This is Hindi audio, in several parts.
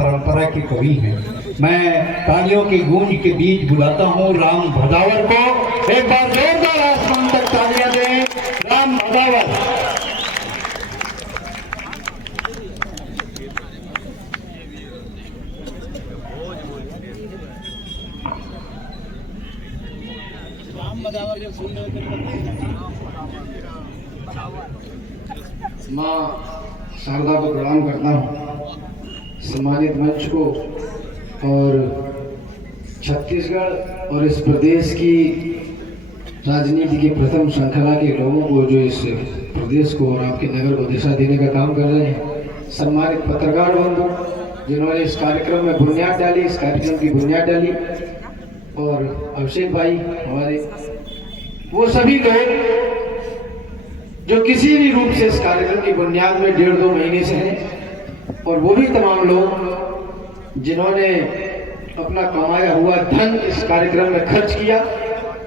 परंपरा के कवि हैं। मैं तालियों की गूंज के बीच बुलाता हूँ राम भदावर को। एक बार जोरदार आसमान तक तालियां दें राम भदावर। माँ शारदा को प्रणाम करता हूँ, सम्मानित मंच को और छत्तीसगढ़ और इस प्रदेश की राजनीति के प्रथम श्रृंखला के लोगों को जो इस प्रदेश को और आपके नगर को दिशा देने का काम कर रहे हैं। सम्मानित पत्रकार बंधु जिन्होंने इस कार्यक्रम में बुनियाद डाली, इस कार्यक्रम की बुनियाद डाली, और अभिषेक भाई हमारे, वो सभी लोग जो किसी भी रूप से इस कार्यक्रम की बुनियाद में 1.5-2 महीने से हैं, और वो भी तमाम लोग जिन्होंने अपना कमाया हुआ धन इस कार्यक्रम में खर्च किया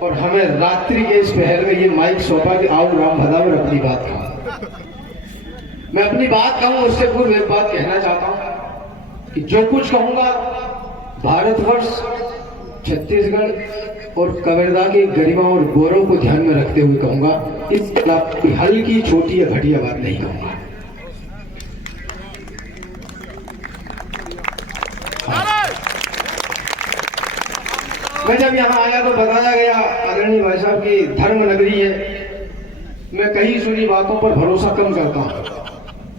और हमें रात्रि के इस पहर में ये माइक सौंपा कि आओ राम भदावर अपनी बात कहो। मैं अपनी बात कहूं उससे पूर्व एक बात कहना चाहता हूं कि जो कुछ कहूंगा भारतवर्ष, छत्तीसगढ़ और कबीरदा की गरिमा और गौरव को ध्यान में रखते हुए कहूंगा। इस हल्की छोटी या घटिया बात नहीं कहूंगा। मैं जब यहाँ आया तो बताया गया आदरणीय भाई साहब की धर्म नगरी है। मैं कहीं सुनी बातों पर भरोसा कम करता हूँ।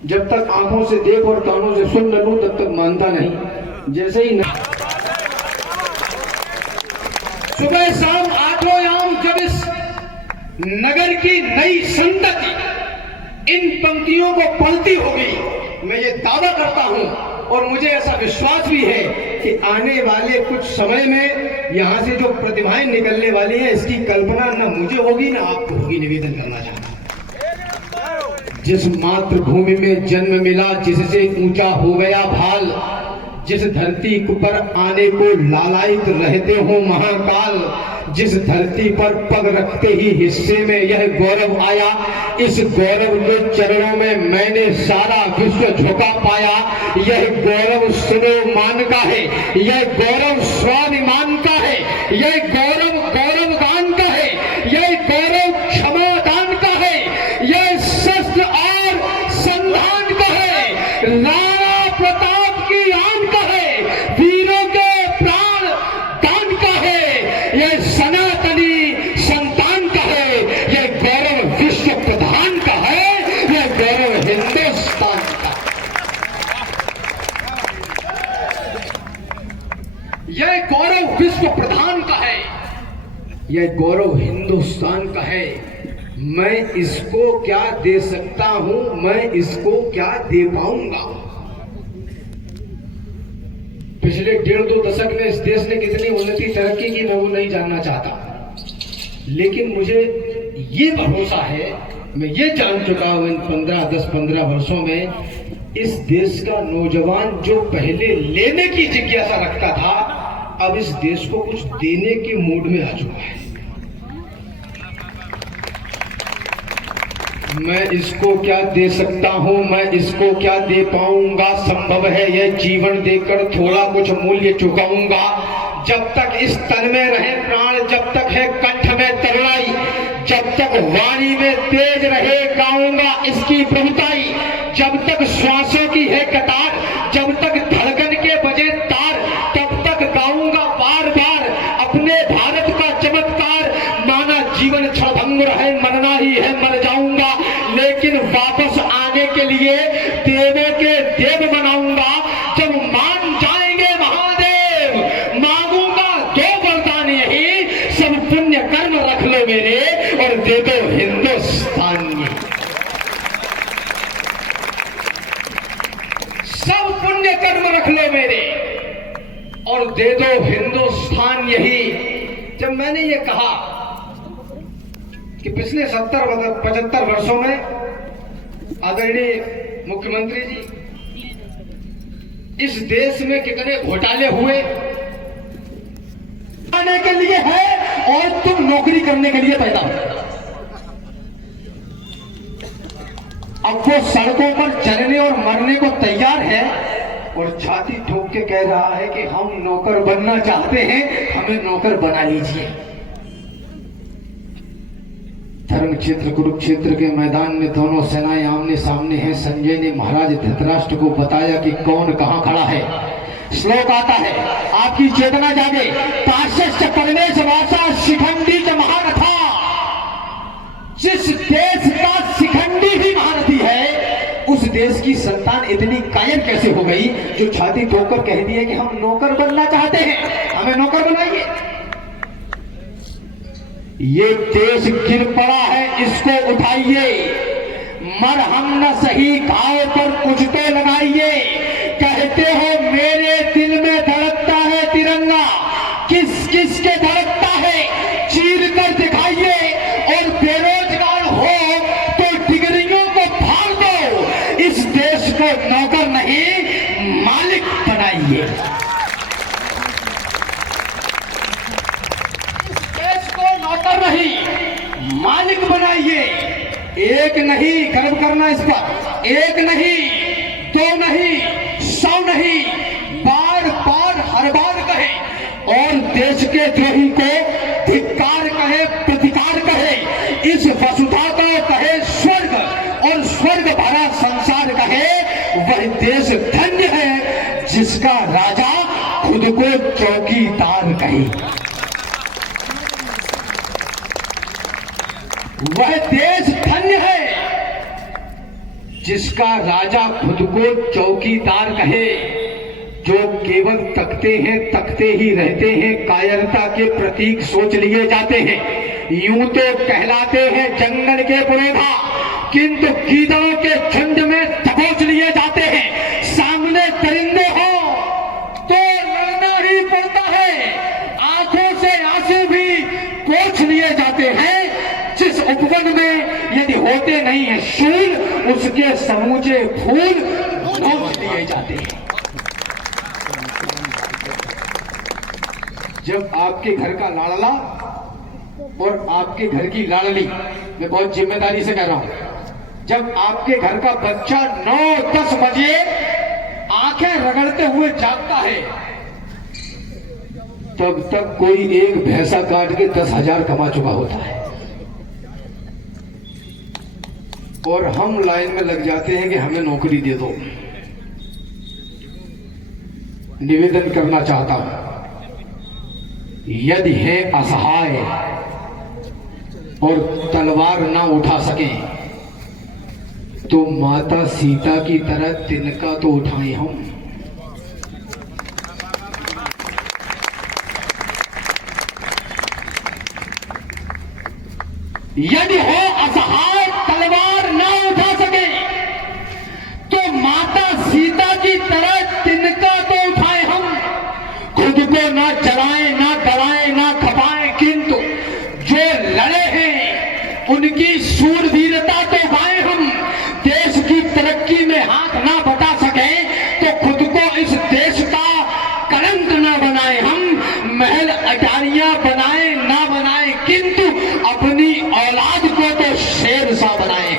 जब तक आंखों से देख और कानों से सुन न लूं तब तक मानता नहीं। जैसे ही सुबह शाम आठों याम जब इस नगर की नई संतति इन पंक्तियों को पढ़ती होगी, मैं ये दावा करता हूं और मुझे ऐसा विश्वास भी है कि आने वाले कुछ समय में यहाँ से जो प्रतिभाएं निकलने वाली हैं, इसकी कल्पना न मुझे होगी न आपको होगी। निवेदन करना चाहता हूं, जिस मातृभूमि में जन्म मिला, जिससे ऊंचा हो गया भाल, जिस धरती पर आने को लालायित रहते हो महाकाल, जिस धरती पर पग रखते ही हिस्से में यह गौरव आया, इस गौरव के चरणों में मैंने सारा विश्व झुका पाया। यह गौरव स्वाभिमान का है, यह गौरव स्वाभिमान का है, यह गौरव गौरव गान का है, यह गौरव क्षमादान का है, यह शस्त्र और संधान का है, राणा प्रताप की आन का है, वीरों के प्राण दान का है, यह सनातनी संतान का है, यह गौरव विश्व प्रधान का है, यह गौरव हिंदुस्तान का, यह गौरव विश्व प्रधान का है, यह गौरव हिंदुस्तान का है। मैं इसको क्या दे सकता हूं, मैं इसको क्या दे पाऊंगा। पिछले 1.5-2 दशक में इस देश ने कितनी उन्नति तरक्की की मैं वो नहीं जानना चाहता, लेकिन मुझे ये भरोसा है, मैं ये जान चुका हूं इन 10-15 वर्षों में इस देश का नौजवान जो पहले लेने की जिज्ञासा रखता था, अब इस देश को कुछ देने के मूड में आ चुका है। मैं इसको क्या दे सकता हूं, मैं इसको क्या दे पाऊंगा। संभव है यह जीवन देकर थोड़ा कुछ मूल्य चुकाऊंगा। जब तक इस तन में रहे प्राण, जब तक है कंठ में तरुणाई, जब तक वाणी में तेज रहे गाऊंगा इसकी प्रभुताई। जब तक श्वासों की है कतार, जब तक धड़कन के बजे तार, तब तक गाऊंगा बार बार अपने भारत का चमत्कार। माना जीवन क्षणभंग है, मरना ही है, मर जाऊंगा, लेकिन वापस आने के लिए देवों के देव बनाऊंगा। जब मान जाएंगे महादेव, मांगूंगा 2 वरदान यही, सब पुण्य कर्म रख लो मेरे और दे दो हिंदुस्तान में। सब पुण्य कर्म रख लो मेरे और दे दो हिंदुस्तान यही। जब मैंने ये कहा कि पिछले 70-75 वर्षों में आदरणीय मुख्यमंत्री जी इस देश में कितने घोटाले हुए, आने के लिए है और तुम नौकरी करने के लिए पैदा हो। अब वो सड़कों पर चलने और मरने को तैयार है और छाती ठोक के कह रहा है कि हम नौकर बनना चाहते हैं, हमें नौकर बना लीजिए। धर्म क्षेत्र कुरुक्षेत्र के मैदान में दोनों सेनाएं आमने सामने हैं। संजय ने महाराज धृतराष्ट्र को बताया कि कौन कहां खड़ा है। श्लोक आता है, आपकी चेतना जागे। पार्श्वश्च परमेश वासा शिखंडी च महारथा। जिस देश का शिखंडी ही महारथी है, उस देश की संतान इतनी कायर कैसे हो गई जो छाती ठोकर कह दिए कि हम नौकर बनना चाहते हैं, हमें नौकर बनाइए। ये देश गिर पड़ा है, इसको उठाइए। मरहम न सही घाव पर कुछ तो लगाइए। कहते हो मेरे दिल में धड़कता है तिरंगा, किस किस के धड़कता है चीर कर दिखाइए। और बेरोजगार हो तो डिग्रियों को फाड़ दो, इस देश को नौकर नहीं मालिक बनाइए। इस देश को नौकर नहीं मालिक बनाइए। एक नहीं, गर्व करना इस पर, एक नहीं, दो नहीं, 100 नहीं, बार बार हर बार कहे और देश के द्रोही को धिक्कार कहे, प्रतिकार कहे, इस वसुधा को कहे स्वर्ग और स्वर्ग भरा संसार कहे। वह देश धन्य है जिसका राजा खुद को चौकीदार कहे। वह देश धन्य है जिसका राजा खुद को चौकीदार कहे। जो केवल तकते ही रहते हैं, कायरता के प्रतीक सोच लिए जाते हैं। यूं तो कहलाते हैं जंगल के पुरोधा, किंतु गीदड़ों के झुंड में दबोच लिए जाते हैं। सामने परिंदे हो तो लड़ना ही पड़ता है, आंखों से आंसू भी पोंछ लिए जाते हैं। जिस उपवन में यदि होते नहीं है शूल, उसके समूचे फूल नोच लिए जाते हैं। जब आपके घर का लाडला और आपके घर की लाडली, मैं बहुत जिम्मेदारी से कह रहा हूं, जब आपके घर का बच्चा 9-10 बजे आंखें रगड़ते हुए जागता है, तब तक कोई एक भैंसा काट के 10,000 कमा चुका होता है। और हम लाइन में लग जाते हैं कि हमें नौकरी दे दो। निवेदन करना चाहता हूं, यदि है असहाय और तलवार ना उठा सके तो माता सीता की तरह तिनका तो उठाए हम। यदि हो असहाय, तलवार ना उठा सके तो माता सीता की तरह तिनका तो उठाए हम। खुद को ना जलाएं, ना डराएं, ना खपाएं, किंतु जो लड़े हैं उनकी शूरवीरता तो गाएं हम। देश की तरक्की में हाथ ना बटा सके तो खुद को इस देश का कलंक ना बनाए हम। महल अटारियां बनाए ना बनाए, किंतु अपनी औलाद को तो शेर सा बनाए।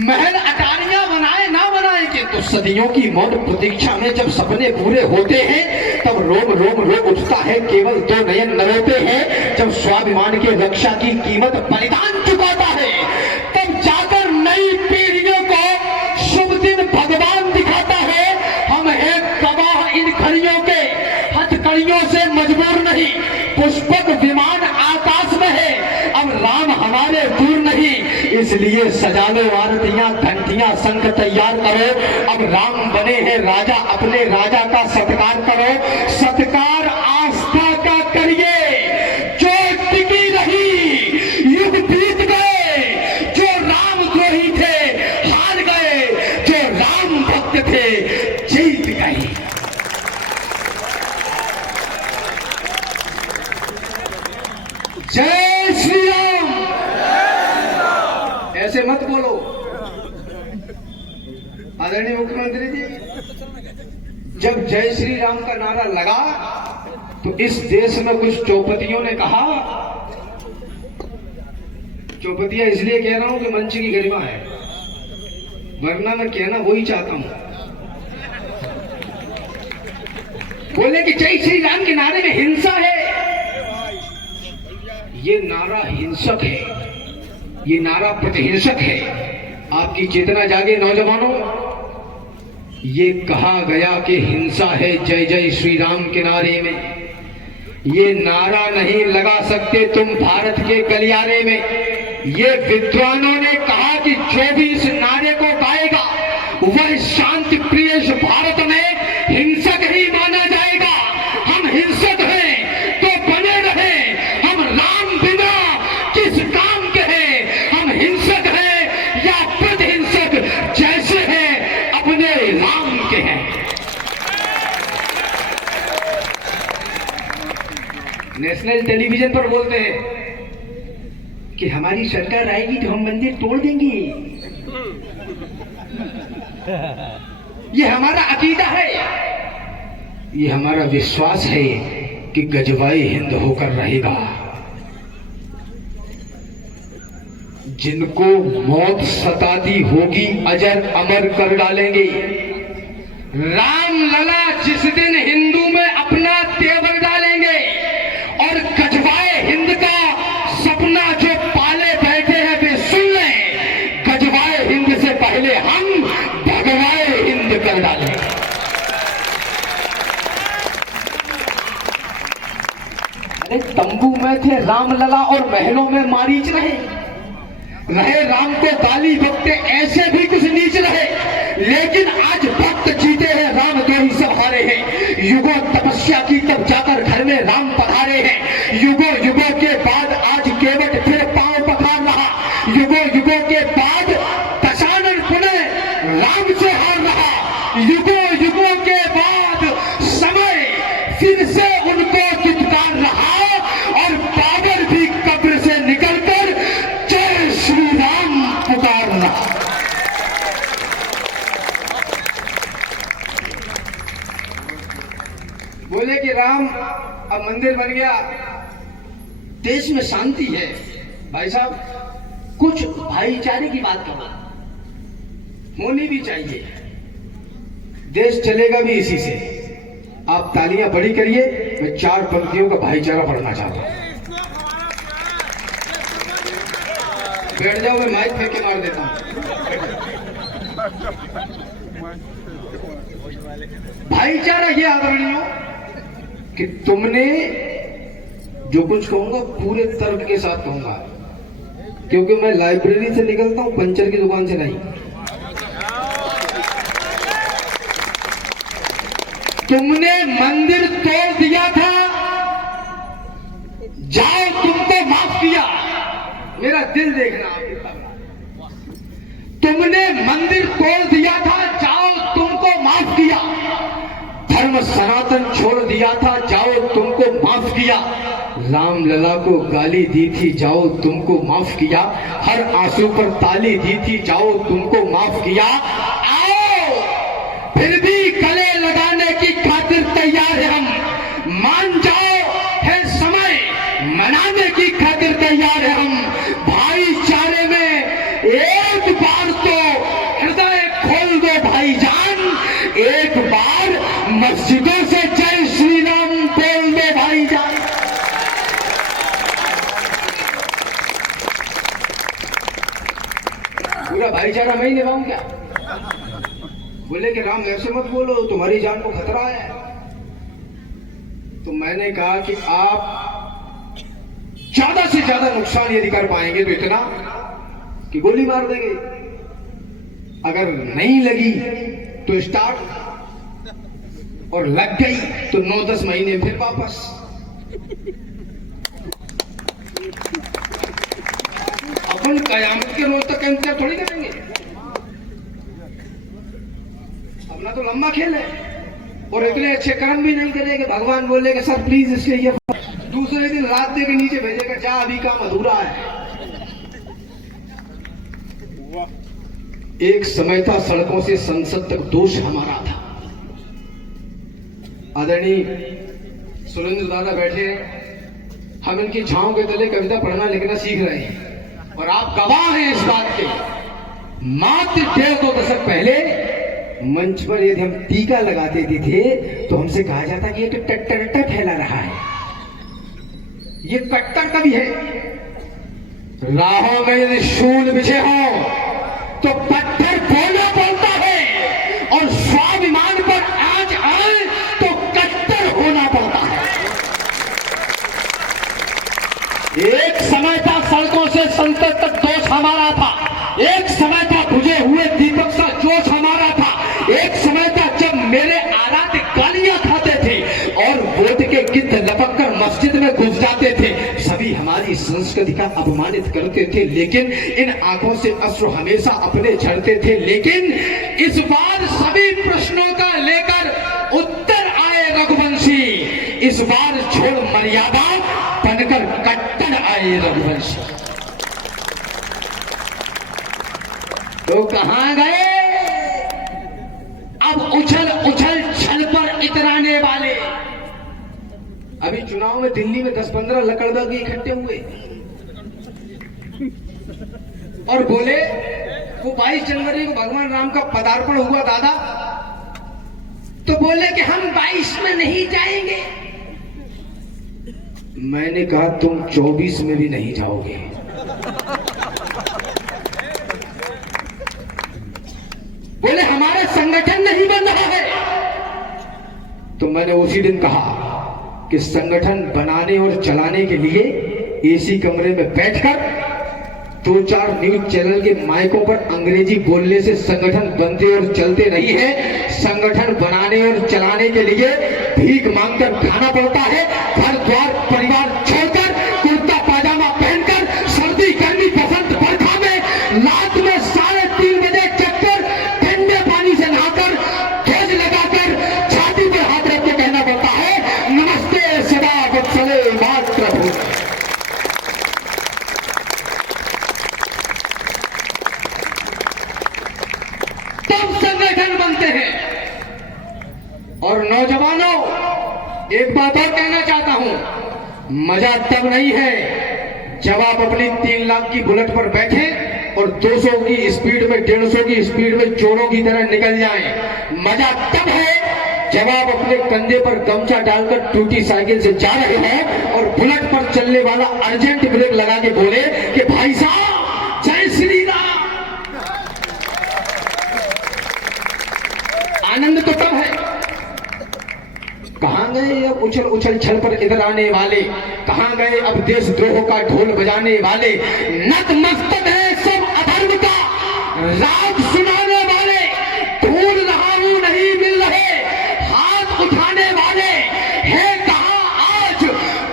महल अटारियां बनाए ना बनाए, किंतु सदियों की मौन प्रतीक्षा में जब सपने पूरे होते हैं तब रोम रोम रो उठता है, केवल 2 नयन नरोते हैं। जब स्वाभिमान की रक्षा की कीमत बलिदान चुकाता है, तब जाकर नई पीढ़ियों को शुभ दिन भगवान दिखाता है। हम हैं गवाह इन खड़ियों के, हथकड़ियों से मजबूर नहीं। पुष्पक विमान आकाश में है, अब राम हमारे दूर नहीं। इसलिए सजा लो आरतियां, घंटियां, शंख तैयार करो। अब राम बने हैं राजा, अपने राजा का सत्कार करो। सत्कार आस्था का करिए, जो टिकी रही युग बीत गए। जो राम द्रोही थे हार गए, जो राम भक्त थे जीत गए। जय श्री राम। ऐसे मत बोलो आदरणीय मुख्यमंत्री जी। जब जय श्री राम का नारा लगा तो इस देश में कुछ चौपतियों ने कहा, चौपतिया इसलिए कह रहा हूं कि मंच की गरिमा है, वरना मैं कहना वही चाहता हूं। बोले कि जय श्री राम के नारे में हिंसा है। ये नारा हिंसक है, ये नारा प्रतिहिंसक है। आपकी चेतना जागे नौजवानों। ये कहा गया कि हिंसा है जय जय श्री राम के नारे में। ये नारा नहीं लगा सकते तुम भारत के गलियारे में। ये विद्वानों ने कहा कि जो भी इस नारे को गाएगा वह शांति प्रिय इस भारत में हिंसक ही माना जाएगा। हम हिंसक हैं तो बने रहे, हम राम बिना किस काम के हैं। हम हिंसक हैं या प्रतिहिंसक जैसे हैं अपने राम के हैं। नेशनल टेलीविजन पर बोलते हैं कि हमारी सरकार आएगी तो हम मंदिर तोड़ देंगे। ये हमारा अकीदा है, ये हमारा विश्वास है कि गजवाई हिंद होकर रहेगा। जिनको मौत सताती होगी अजर अमर कर डालेंगे। राम लला जिस दिन हिंदू में अपना तेवर डालेंगे और गजवाए हिंद का सपना जो पाले बैठे हैं वे सुन लें। गजवाए हिंद से पहले हम भगवाए हिंद कर डालेंगे। अरे तंबू में थे राम लला और महलों में मारीच रहे। राम को गाली बकते ऐसे भी कुछ नीच रहे, लेकिन आज भक्त जीते हैं राम दो ही सब हारे हैं। युगों तपस्या की तब जाकर घर में राम पधारे हैं। युगों युगों के बाद आज केवट फिर पांव पखार रहा। युगों युगों के बाद दशानन पुनः राम से हार रहा। युगों युगों के बाद समय फिर से उनको धिक्कार रहा और बाबर भी कब्र से निकलकर जय श्री राम पुकार रहा। बोले कि राम अब मंदिर बन गया, देश में शांति है। भाई साहब कुछ भाईचारे की बात करना होनी भी चाहिए। देश चलेगा भी इसी से। आप तालियां बड़ी करिए। मैं 4 पंक्तियों का भाईचारा पढ़ना चाहता हूं। बैठ जाओ, मैं माइक फेंक के मार देता हूं। भाईचारा ये आदरणीयों कि तुमने जो कुछ कहूंगा पूरे तर्क के साथ कहूंगा, क्योंकि मैं लाइब्रेरी से निकलता हूं, पंचर की दुकान से नहीं। तुमने मंदिर तोड़ दिया था, जाओ तुमको माफ किया। मेरा दिल देखना। तुमने मंदिर तोड़ दिया था, जाओ तुमको माफ किया। धर्म सनातन छोड़ दिया था, जाओ तुमको माफ किया। राम लला को गाली दी थी, जाओ तुमको माफ किया। हर आंसू पर ताली दी थी, जाओ तुमको माफ किया। आओ फिर भी गले लगाने की खातिर तैयार है हम। मान जाओ है समय, मनाने की खातिर तैयार है हम। भाईचारे में एक बार तो हृदय खोल दो भाईजान। एक बार मस्जिदों से जय श्री राम बोल दो भाईजान। पूरा भाईचारा मैं ही निभाऊं क्या? बोले कि राम ऐसे मत बोलो, तुम्हारी जान को खतरा है। तो मैंने कहा कि आप ज्यादा से ज्यादा नुकसान यदि कर पाएंगे तो इतना कि गोली मार देंगे। अगर नहीं लगी तो स्टार्ट, और लग गई तो 9-10 महीने फिर वापस। अपन कयामत के रोज तक इंतजार थोड़ी करेंगे। अपना तो लंबा खेल है, और इतने अच्छे कर्म भी नहीं करेंगे। भगवान बोलेगा सर प्लीज इसके ये, दूसरे दिन रात दे के नीचे भेजेगा, जा अभी काम अधूरा है। एक समय था सड़कों से संसद तक दोष हमारा था। आदरणीय सुरेंद्र दादा बैठे हैं, हम इनकी छांव के तले कविता पढ़ना लिखना सीख रहे हैं, और आप गवाह हैं इस बात के मात्र 1.5-2 दशक पहले मंच पर यदि हम टीका लगा देते थे तो हमसे कहा जाता कि ये तो टट्टा फैला रहा है, ये कट्टर कभी है। राहों में यदि शूल बिछे हो तो पत्थर बोलना पड़ता है, और स्वाभिमान पर आज आए तो कट्टर होना पड़ता है। एक समय था सड़कों से संसद तक जोश हमारा था, एक समय था बुझे हुए दीपक सा जोश हमारा था, एक समय था जब मेरे आराध्य गालियां खाते थे और वोट के गिद्ध लपक कर मस्जिद में घुस जाते थे। सभी हमारी संस्कृति का अपमानित करते थे, लेकिन इन आंखों से अश्रु हमेशा अपने झरते थे। लेकिन इस बार सभी प्रश्नों का लेकर उत्तर आए रघुवंशी, इस बार छोड़ मर्यादा बनकर कट्टर आए रघुवंशी। तो कहां गए अब उछल उछल छल पर इतराने वाले? अभी चुनाव में दिल्ली में 10-15 लकड़बग्घी इकट्ठे हुए और बोले वो 22 जनवरी को भगवान राम का पदार्पण हुआ दादा, तो बोले कि हम 22 में नहीं जाएंगे। मैंने कहा तुम 24 में भी नहीं जाओगे। बोले हमारा संगठन नहीं बन रहा है। तो मैंने उसी दिन कहा कि संगठन बनाने और चलाने के लिए एसी कमरे में बैठकर 2-4 न्यूज चैनल के माइकों पर अंग्रेजी बोलने से संगठन बनते और चलते नहीं है। संगठन बनाने और चलाने के लिए भीख मांगकर खाना पड़ता है। घर द्वार परिवार छोड़कर कुर्ता पाजामा पहनकर सर्दी गर्मी बसंत बरखा में रात में 3:30 बजे चक्कर ठंडे पानी से नहाकर ध्वज लगाकर छाती पर हाथ रख के कहना पड़ता है नमस्ते सदा वत्सले मातृभूमि। तब संगठन बनते हैं। और नौजवानों, एक बात और कहना चाहता हूं, मजा तब नहीं है जब आप अपनी 3 लाख की बुलेट पर बैठे और 200 की स्पीड में 150 की स्पीड में चोरों की तरह निकल जाएं। मजा तब है जब आप अपने कंधे पर गमछा डालकर टूटी साइकिल से जा रहे हैं और बुलेट पर चलने वाला अर्जेंट ब्रेक लगा के बोले कि भाई साहब जय श्री राम। आनंद तो तब है। कहां गए अब उछल उछल छल पर इधर आने वाले? कहां गए अब देशद्रोह का ढोल बजाने वाले? नतमस्तक है सब अधर्म का राग सुनाने वाले। ढूंढ रहा हूं नहीं मिल रहे हाथ उठाने वाले। है कहां आज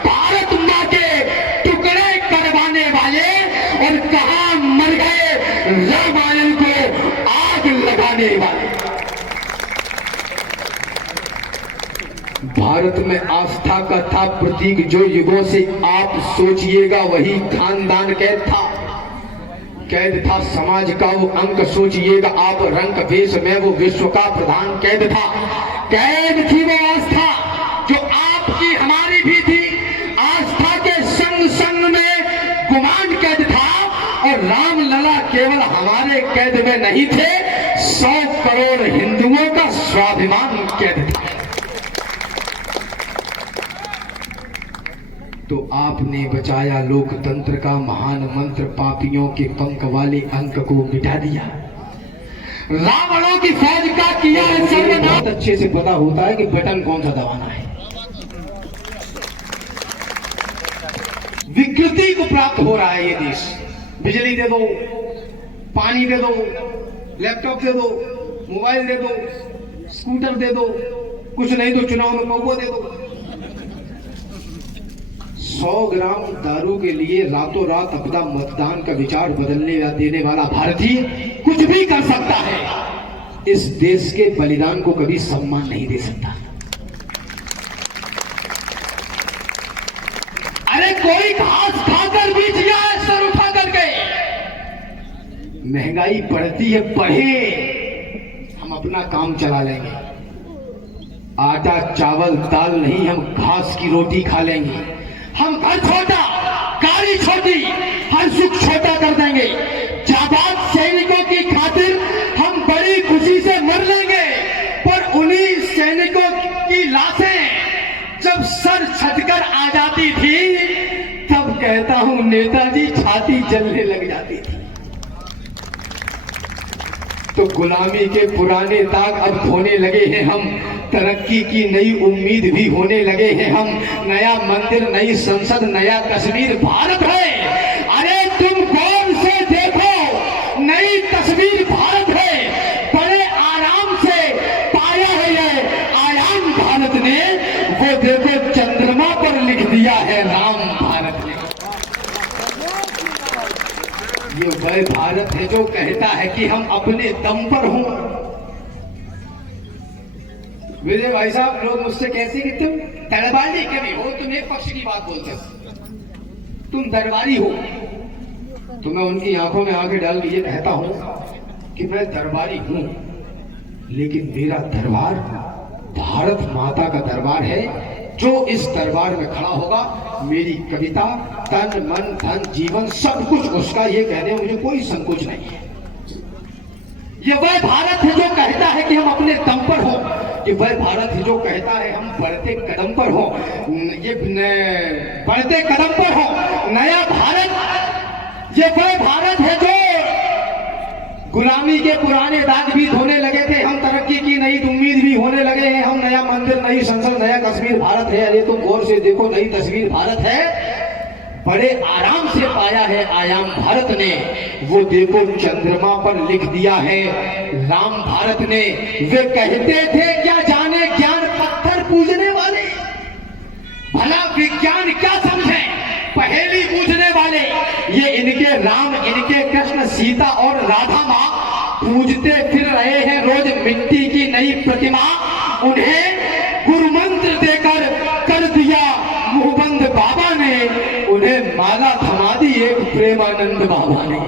भारत मां के टुकड़े करवाने वाले? और कहां मर गए रामायण को आग लगाने वाले? भारत में आस्था का था प्रतीक जो युगों से आप सोचिएगा वही खानदान कैद था। कैद था समाज का वो अंक सोचिएगा आप रंग वेश में वो विश्व का प्रधान कैद था। कैद थी वो आस्था जो आपकी हमारी भी थी। आस्था के संग संग में गुमान कैद था और राम लला केवल हमारे कैद में नहीं थे, 100 करोड़ हिंदुओं का स्वाभिमान कैद था। तो आपने बचाया लोकतंत्र का महान मंत्र, पापियों के पंख वाले अंक को मिटा दिया। रावणों की फौज का किया है सर्वनाश। बहुत अच्छे से पता होता है कि बटन कौन सा दबाना है। विकृति को प्राप्त हो रहा है ये देश। बिजली दे दो, पानी दे दो, लैपटॉप दे दो, मोबाइल दे दो, स्कूटर दे दो, कुछ नहीं तो चुनाव में कौवा दे दो। 100 ग्राम दारू के लिए रातों रात अपना मतदान का विचार बदलने या देने वाला भारतीय कुछ भी कर सकता है। इस देश के बलिदान को कभी सम्मान नहीं दे सकता। अरे कोई घास खाकर बीत जाए सर उठा करके। महंगाई बढ़ती है, बढ़े, हम अपना काम चला लेंगे। आटा चावल दाल नहीं, हम घास की रोटी खा लेंगे। हम घर छोटा, गाड़ी छोटी, हर सुख छोटा कर देंगे। जाबाज सैनिकों की खातिर हम बड़ी खुशी से मर लेंगे, पर उन्हीं सैनिकों की लाशें जब सर छटकर आ जाती थी, तब कहता हूं नेताजी छाती जलने लग जाती थी। तो गुलामी के पुराने दाग अब धोने लगे हैं हम, तरक्की की नई उम्मीद भी होने लगे हैं हम। नया मंदिर, नई संसद, नया कश्मीर भारत है। अरे तुम गौर से देखो, नई तस्वीर भारत है। बड़े आराम से पाया है ये आयाम भारत ने। वो देखो चंद्रमा पर लिख दिया है राम भारत ने। ये वह भारत है जो कहता है कि हम अपने दम पर हों। मेरे भाई साहब, लोग मुझसे कहते कि तुम दरबारी कभी हो, तुम एक पक्ष की बात बोलते हो, तुम दरबारी हो। तो मैं उनकी आंखों में आंखें डाल के ये कहता हूं कि मैं दरबारी हूं, लेकिन मेरा दरबार भारत माता का दरबार है। जो इस दरबार में खड़ा होगा, मेरी कविता, तन मन धन जीवन सब कुछ उसका, ये कहने में मुझे कोई संकोच नहीं है। ये वह भारत है जो कहता है कि हम अपने दम पर हो। ये वह भारत है जो कहता है हम बढ़ते कदम पर हो। ये बढ़ते कदम पर हो नया भारत। ये वह भारत है जो गुलामी के पुराने दाग भी धोने लगे थे हम, तरक्की की नई उम्मीद भी होने लगे हैं हम। नया मंदिर, नई संसद, नया कश्मीर भारत है। अरे तुम गौर से देखो, नई तस्वीर भारत है। बड़े आराम से पाया है आयाम भारत ने। वो देखो चंद्रमा पर लिख दिया है राम भारत ने। वे कहते थे क्या जाने ज्ञान पत्थर पूजने वाले, भला विज्ञान क्या समझे पहेली पूछने वाले। ये इनके राम, इनके कृष्ण, सीता और राधा माँ पूजते फिर रहे हैं रोज मिट्टी की नई प्रतिमा। उन्हें गुरु मंत्र देकर कर दिया मुहबंद बाबा ने। उन्हें माला थमा दी एक प्रेमानंद बाबा ने।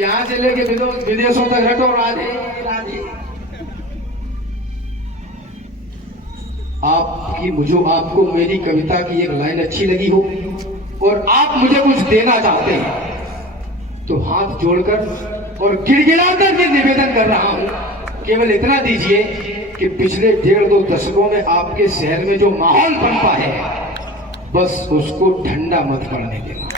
यहां से लेके विदेशों तक हटो, राधे राधे। आपको मेरी कविता की एक लाइन अच्छी लगी हो और आप मुझे कुछ देना चाहते हैं, तो हाथ जोड़कर और गिड़गिड़ाकर ये निवेदन कर रहा हूं, केवल इतना दीजिए कि पिछले 1.5-2 दशकों में आपके शहर में जो माहौल बनता है, बस उसको ठंडा मत पड़ने देना।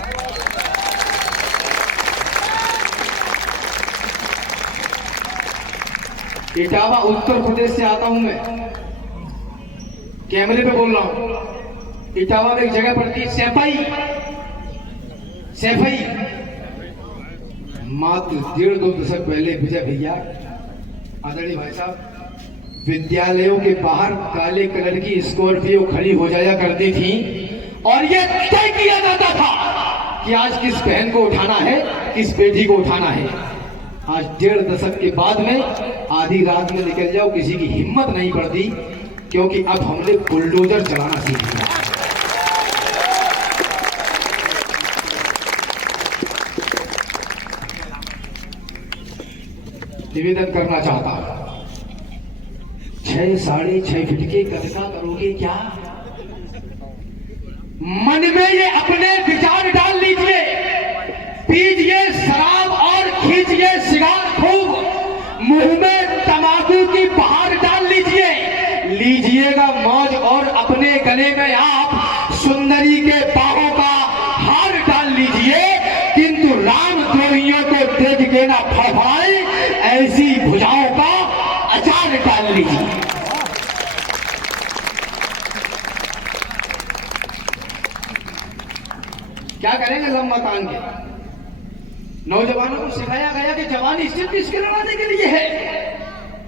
इटावा उत्तर प्रदेश से आता हूं मैं, कैमरे पे बोल रहा हूं। इटावा में एक जगह पड़ती है सैफई। मात्र 1.5-2 दशक पहले विजय भैया, आदरणीय भाई साहब, विद्यालयों के बाहर काले कलर की स्कॉर्पियो खड़ी हो जाया करती थी और यह तय किया जाता था कि आज किस बहन को उठाना है, किस बेटी को उठाना है। आज 1.5 दशक के बाद में आधी रात में निकल जाओ, किसी की हिम्मत नहीं पड़ती, क्योंकि अब हमने बुलडोजर चलाना सीख लिया। निवेदन करना चाहता हूं, 6-6.5 फीट के कद का करोगे क्या? मन में ये अपने विचार डाल लीजिए, पीजिए शराब और खींचिए सिगार खूब, मुंह में तंबाकू की बहार डाल लीजिए, लीजिएगा मौज और अपने गले में आप सुंदरी के बाहों का हार डाल लीजिए, किंतु राम द्रोहियों को देख के ना फड़फड़ाए, ऐसी भुजाओं का अचार डाल लीजिए। क्या करेंगे लंबा तान के? नौजवानों को सिखाया गया कि जवानी सिर्फ इसके लड़ाने के लिए है।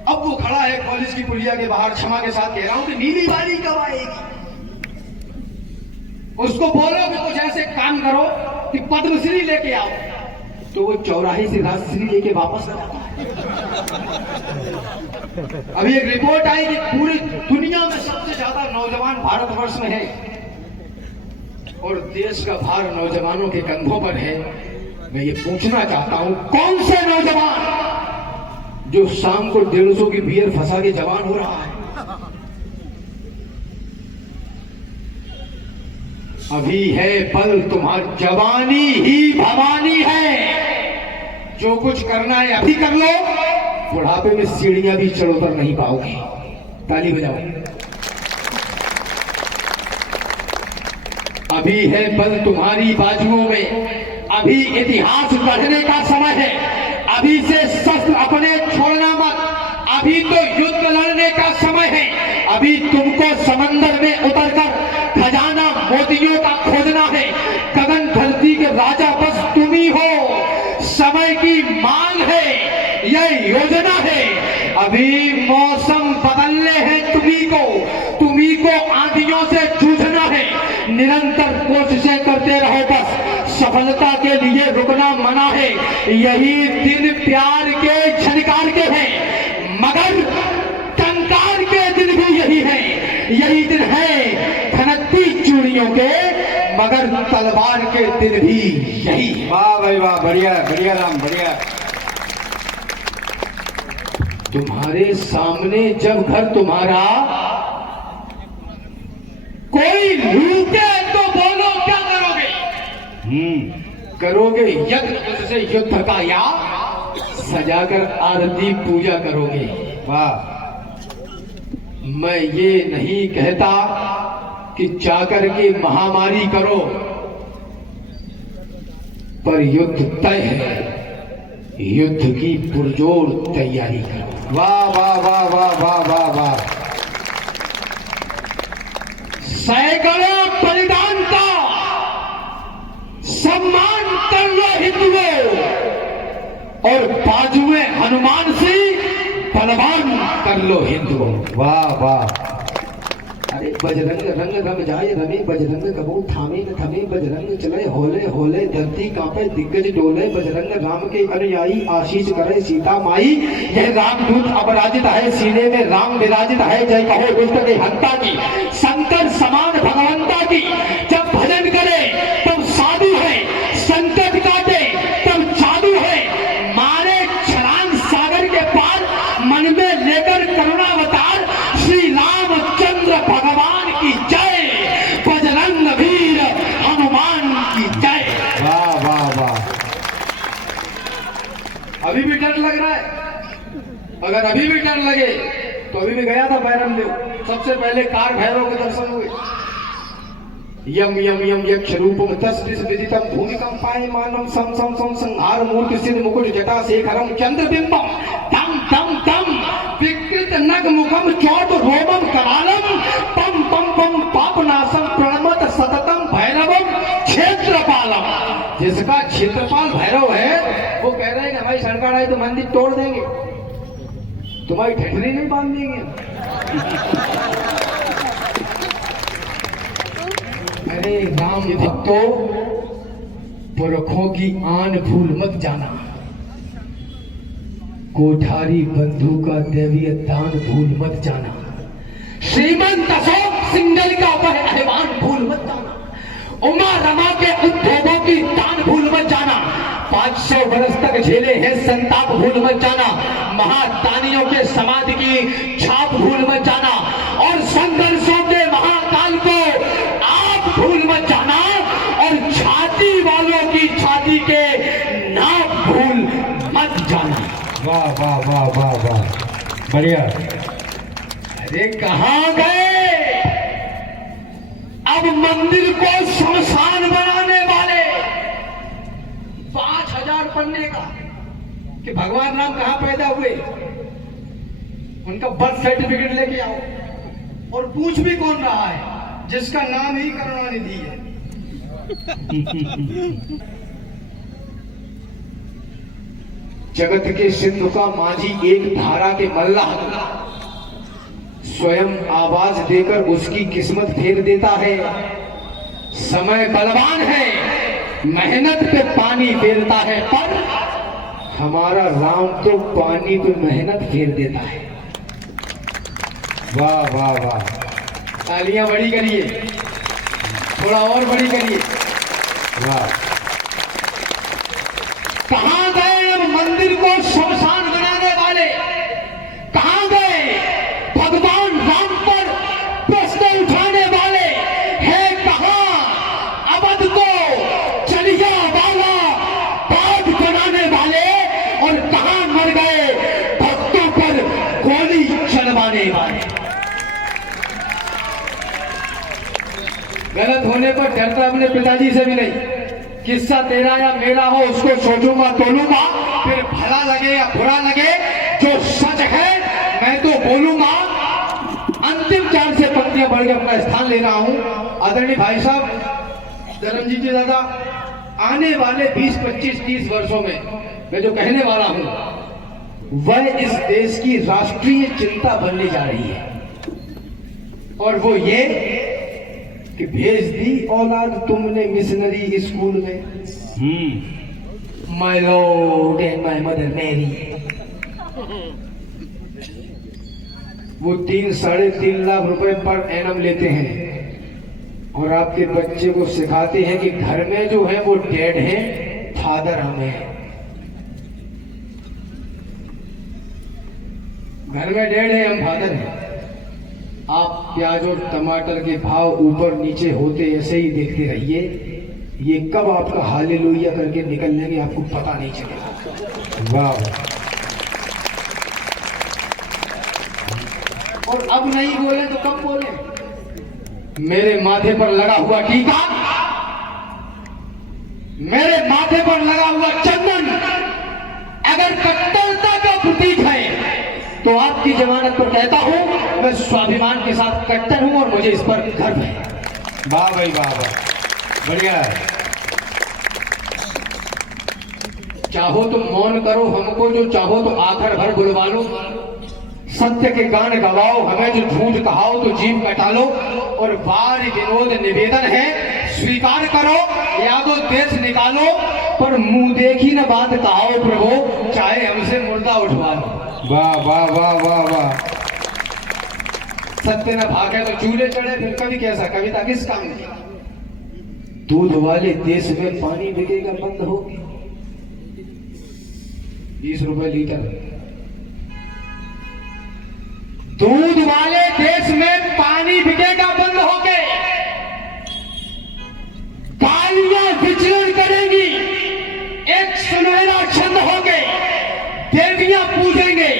अब वो खड़ा है कॉलेज की पुलिया के बाहर, क्षमा के साथ कह रहा हूं कि नीली वाली कब आएगी? उसको बोलो कि कुछ ऐसे काम करो कि पद्मश्री लेके आओ, तो वो चौराहे से राजश्री लेके वापस आ जाता है। अभी एक रिपोर्ट आई कि पूरी दुनिया में सबसे ज्यादा नौजवान भारतवर्ष में है और देश का भार नौजवानों के कंधों पर है। मैं ये पूछना चाहता हूं, कौन से नौजवान जो शाम को 150 की बियर फंसा के जवान हो रहा है? अभी है बल तुम्हारी, जवानी ही भवानी है। जो कुछ करना है अभी कर लो, बुढ़ापे में सीढ़ियां भी चढ़ उतर नहीं पाओगे। ताली बजाओ। अभी है बल तुम्हारी बाजुओं में, अभी इतिहास पढ़ने का समय है। अभी से शस्त्र अपने छोड़ना मत, अभी तो युद्ध लड़ने का समय है। अभी तुमको समंदर में उतरकर खजाना मोतियों का खोजना है। गगन धरती के राजा बस तुम ही हो। समय की मांग है, यह योजना है। अभी मौसम बदलने हैं तुम्ही को आंधियों से जूझना है। निरंतर कोशिशें करते रहो, बस सफलता के लिए रुकना मना है। यही दिन प्यार के झनकार के हैं, मगर टंकार के दिन भी यही है। यही दिन है खनकती चूड़ियों के, मगर तलवार के दिन भी यही। वाह भाई वाह, बढ़िया बढ़िया राम, बढ़िया। तुम्हारे सामने जब घर तुम्हारा कोई लूटे तो बोलो क्या करोगे? करोगे यज्ञ उससे युद्ध का, या सजाकर आरती पूजा करोगे? वाह। मैं ये नहीं कहता कि जाकर के महामारी करो, पर युद्ध तय है, युद्ध की पुरजोर तैयारी करो। वाह वाह वाह वाह वाह वाह वाह। सैकड़ों बलिदान का सम्मान कर लो हिंदुओं, और बाजुए हनुमान से बलवान कर लो हिंदुओं। वाह वाह। अरे बजरंग रंग रम जाए रमे, बजरंग कबू थामे न थमे, बजरंग चले होले होले, धरती कांपे दिग्गज डोले, बजरंग राम के अनुयायी आशीष करे सीता माई। यह रामदूत अपराजित है, सीने में राम विराजित है। जय कहो दुष्ट के हंता की, शंकर समान भगवंता की। जब भजन करे तब साधु है, संकट काटे तब जादू है। मारे छलांग सागर के पार, मन में लेकर करुणावतार। श्री रामचंद्र भगवान की जय, बजरंग वीर हनुमान की जय। वाह वाह वाह। अभी भी डर लग रहा है? अगर अभी भी डर लगे तो अभी भी गया था भैरव देव, सबसे पहले कार भैरव के दर्शन हुए। यम यम यम यक्ष रूपम तस्तिस विदितम, भूमिकम पायमानम सम सम सम, संहार मूर्ति सिद्ध मुकुट जटा शेखरम, चंद्रबिंबम दम दम दम, विकृत नग मुखम चौट रोमम करालम, पम पम पम पापनाशम, प्रणमत सततम भैरवम क्षेत्रपालम। जिसका क्षेत्रपाल भैरव है, वो कह रहे हैं कि हमारी सरकार आई तो मंदिर तोड़ देंगे, तुम्हारी ठठरी नहीं बांध देंगे। अरे राम भक्तो, पुरखों की आन भूल मत जाना, कोठारी बंधु का दैवीय दान भूल मत जाना, श्रीमंत अशोक सिंगल का पहलवान भूल मत जाना, उमा रमा के उद्योगों की दान भूल मत जाना, 500 वर्ष तक झेले हैं संताप भूल मत जाना, महादानियों के समाधि की छाप भूल मत जाना, और संघर्षों के महाकाल को आप भूल मत जाना, और छाती वालों की छाती के नाप भूल मत जाना। वाह वाह वाह वाह वाह, बढ़िया। अरे कहां गए अब मंदिर को शमशान बनाने वाले? 5000 पन्ने का कि भगवान राम कहां पैदा हुए, उनका बर्थ सर्टिफिकेट लेके आओ। और पूछ भी कौन रहा है, जिसका नाम ही करुणानिधि है। जगत के सिंधु का माझी, एक धारा के मल्लाह, स्वयं आवाज देकर उसकी किस्मत फेर देता है। समय बलवान है, मेहनत पे पानी फेरता है, पर हमारा राम तो पानी पे मेहनत फेर देता है। वाह वाह वाह। तालियां बड़ी करिए, थोड़ा और बड़ी करिए। वाह। कहां गए अब मंदिर को शमशान बनाने वाले? कहां गए भगवान राम पर प्रश्न उठाने वाले? है कहां गलत होने पर डरता अपने पिताजी से भी नहीं। किस्सा तेरा या मेरा हो उसको सोचूंगा तोलूंगा, फिर भला लगे या बुरा लगे, जो सच है मैं तो बोलूंगा। अंतिम 4 से पंक्तियां बढ़ के अपना स्थान ले रहा हूं। आदरणीय भाई साहब धर्मजीत जी दादा, आने वाले 20, 25, 30 वर्षों में मैं जो कहने वाला हूं वह इस देश की राष्ट्रीय चिंता बनने जा रही है, और वो ये कि भेज दी औलाद तुमने मिशनरी स्कूल में। My lord and my mother Mary. वो 3, 3.5 लाख रुपए पर एनम लेते हैं और आपके बच्चे को सिखाते हैं कि घर में जो है वो डैड है, फादर हम हैं। घर में डैड है, हम फादर हैं। आप प्याज और टमाटर के भाव ऊपर नीचे होते ऐसे ही देखते रहिए, ये कब आपका हालेलुया करके निकल लेंगे आपको पता नहीं चलेगा। वाह। और अब नहीं बोले तो कब बोले? मेरे माथे पर लगा हुआ टीका, मेरे माथे पर लगा हुआ चंदन अगर कट्टरता का प्रतीक है तो आपकी जमानत पर कहता हूं मैं स्वाभिमान के साथ कट्टर हूं और मुझे इस पर गर्व है। वाह भाई वाह वाह, बढ़िया है। चाहो तो मौन करो हमको, जो चाहो तो आखिर भर बुलवा लो। सत्य के गान गवाओ, हमें जो झूठ कहाओ तो जीभ कटा लो। और बार विनोद निवेदन है, स्वीकार करो या तो देश निकालो, पर मुंह देखी न बात कहाओ प्रभु, चाहे हमसे मुर्दा उठवा लो। वाह वाह वाह वाह वाह। सत्य न भागे तो चूल्हे चढ़े, फिर कभी कैसा कविता किस काम की? दूध वाले देश में पानी बिकेगा बंद हो, 20 रुपए लीटर। दूध वाले देश में पानी बिकेगा बंद होके, गालियां विचरण करेंगी एक सुनहरा छंद होके, देवियां पूजेंगे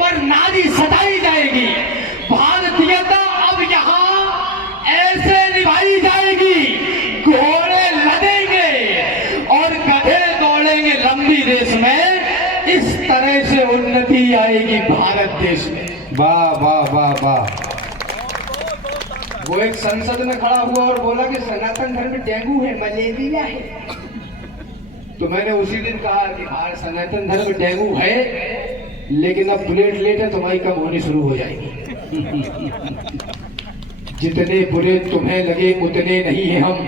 पर नारी सताई जाएगी। भारतीयता अब यहां ऐसे निभाई जाएगी, घोड़े लदेंगे और गधे दौड़ेंगे लंबी रेस में, इस तरह से उन्नति आएगी भारत देश में। वाह वाह वाह वाह। वो एक संसद में खड़ा हुआ और बोला कि सनातन धर्म में डेंगू है, मलेरिया है। तो मैंने उसी दिन कहा कि हाँ सनातन धर्म में डेंगू है, लेकिन अब प्लेटलेट है तुम्हारी कम होनी शुरू हो जाएगी। जितने बुरे तुम्हें लगे उतने नहीं है हम,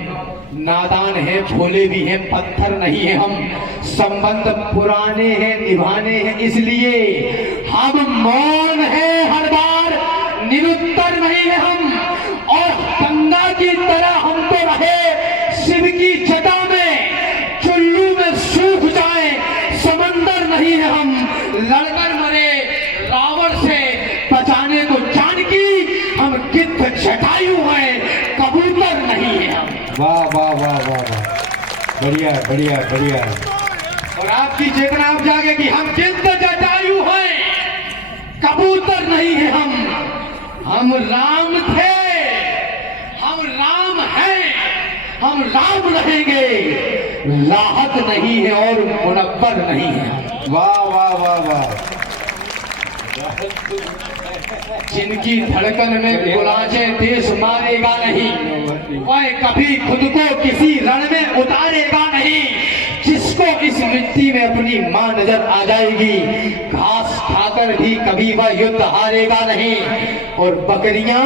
नादान हैं, भोले भी हैं, पत्थर नहीं है हम। संबंध पुराने हैं, निभाने हैं, इसलिए हम मौन हैं हर बार, निरुत्तर नहीं है हम। और गंगा की तरह हम तो रहे शिव की जटा में, चुल्लू में सूख जाए समंदर नहीं है हम। लड़कर मरे रावण से बचाने को जानकी, हम गिद्ध जटायु हैं, कबूतर नहीं है हम। वाह वाह वाह वाह वाह, बढ़िया बढ़िया बढ़िया। और आपकी चेतना अब जागेगी, हम गिद्ध जटायु हैं, कबूतर नहीं है हम राम थे, हम राम हैं, हम राम रहेंगे, लाहत नहीं है और मुनव्वर नहीं है। वाह वाह वाह वाह। जिनकी धड़कन में गुलाजे देश मारेगा नहीं, वह कभी खुद को किसी रण में उतारेगा नहीं। जिसको इस मिट्टी में अपनी मां नजर आ जाएगी, घास खाकर भी कभी वह युद्ध हारेगा नहीं। और बकरियां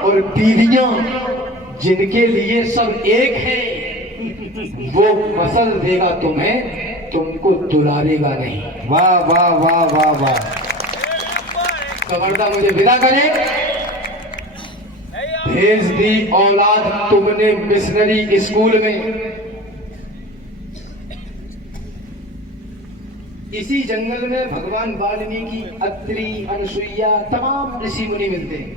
और बीवियां जिनके लिए सब एक है, वो मसल देगा तुम्हें, तुमको दुलारेगा नहीं। वाह वाह वाह वाह वाह। कबरदा मुझे विदा करे। भेज दी औलाद तुमने मिशनरी स्कूल में, इसी जंगल में भगवान वाल्मीकि, अत्रि, अनसुईया, तमाम ऋषि मुनि मिलते हैं।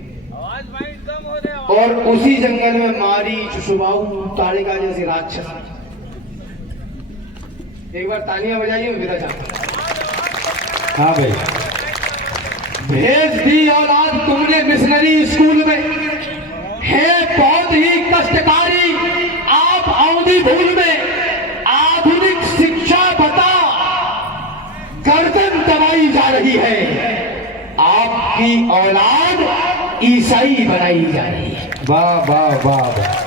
और उसी जंगल में मारीच, सुबाहु, ताड़िका जैसे राक्षस। एक बार तालियां बजाइए, मैं विदा चाहता हूं। हाँ भाई। भेज दी औलाद तुमने मिशनरी स्कूल में, है बहुत ही कष्टकारी रही है, आपकी औलाद ईसाई बनाई जा रही है। वाह वाह वाह वाह।